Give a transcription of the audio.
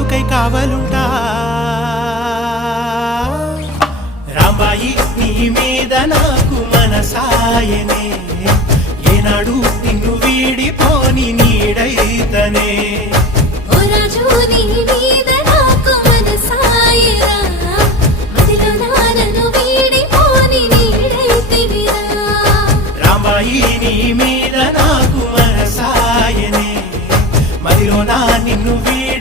పుట్టుకై కావలుంటా రాంబాయి నీ మీద నాకు మనసాయనే ఏనాడు నిన్ను వీడిపోని నీడైతనే ఓ రాజు నీ మీద నాకు మనసాయరా మదిలో నన్ను వీడిపోని నీడైతివిరా రాంబాయి నీ మీద నాకు మనసాయనే మదిలో నిన్ను వీడి